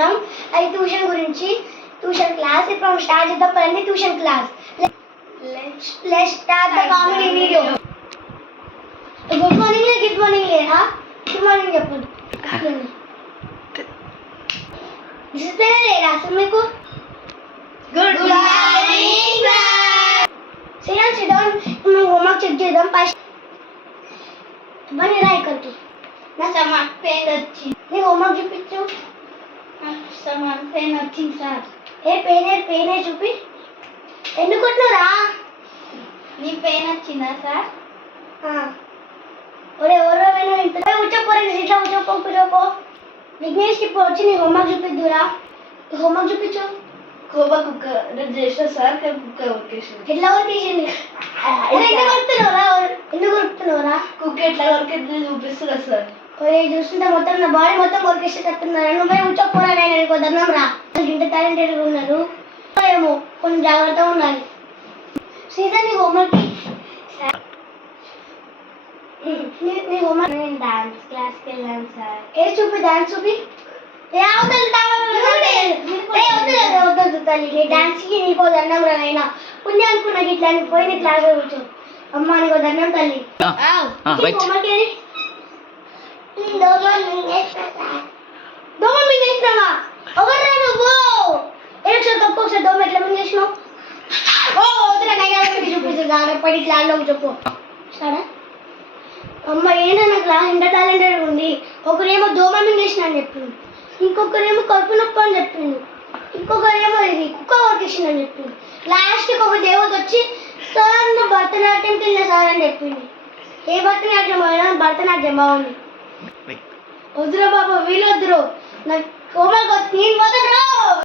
చెప్పుకుందాం. అది ట్యూషన్ గురించి. ట్యూషన్ క్లాస్ ఇప్పుడు స్టార్ట్ చేద్దాం. పదండి tuition class. Let's start the comedy video. Good morning లేదా? గుడ్ మార్నింగ్ చెప్పండి. డిసిప్లిన్ లేదా అసలు మీకు? Good morning sit down. Homework check చేద్దాం. ఫస్ట్ బని రా ఇక్కడికి. నా సమాన్ పెన్ వచ్చింది. నీ హోంవర్క్ చూపించు. సమాన్ పెన్ వచ్చింది సార్. పెనే చూపి. ఎందుకు కొట్టినరా? నీ పెన్ వచ్చిందా సార్? ఒరే ఎవరో కూర్చోపోరే సీట్లో కూర్చోపో. విఘ్నేష్కి ఇప్పుడు వచ్చి నీ హోంవర్క్ చూపిద్దురా. హోంవర్క్ చూపించు. హోంవర్క్ కుక్క చేసిన సార్ కుక్క వర్క్ చేసింది. ఎట్లా వర్క్ చేసింది? ఎందుకు కొడుతున్నావురా? కుక్క ఎట్లా వర్క్ అయితే చూపిస్తున్నా సార్. చూస్తుంటే మొత్తం నా బాడీ మొత్తం వర్క్ చేసేటట్టున్నారు. నువ్వు పోయి కూర్చోపోరా. నేను అనుకోదన్నాం రా. ఇంత టాలెంటెడ్గా ఉన్నారు. ఏమో కొంచెం జాగ్రత్తగా ఉండాలి. సీజన్ నీ హోంవర్క్ నీ హోంవర్క్. నేను డాన్స్ క్లాస్కి వెళ్ళాను సార్. చూపి డాన్స్ చూపి. వద్దు తల్లి. డాన్స్కి నీకో దండం రా నైనా. పుణ్యం అనుకున్నా ఇట్లా పోయి నీ క్లాస్ కూర్చో. అమ్మ నీకో దండం తల్లి. హోంవర్క్ ఏది? దోమ మింగేసినావా? ఎవర్రా నువ్వు? ఒకసారి దోమ ఎట్లా మింగేసినావు? వద్దురా నైనా చూపిస్తుంది. పడి క్లాస్లో చెప్పు. సరే అమ్మ ఏంటన్నా క్లాస్ ఇంత టాలెంటెడ్ ఉంది. ఒకరేమో దోమ మింగేసిన అని చెప్పింది. ఇంకొకరేమో కడుపు నొప్పి అని చెప్పింది. ఇంకొకరేమో ఇది కుక్క వర్కేషన్ అని చెప్పింది. లాస్ట్కి ఒక దేవత వచ్చి సార్ నువ్వు భరతనాట్యంకి వెళ్ళిన సార్ అని చెప్పింది. ఏ భరతనాట్యం అయినా భరతనాట్యం బాగుంది. వద్దురా బాబా వీళ్ళొద్దురు. నాకు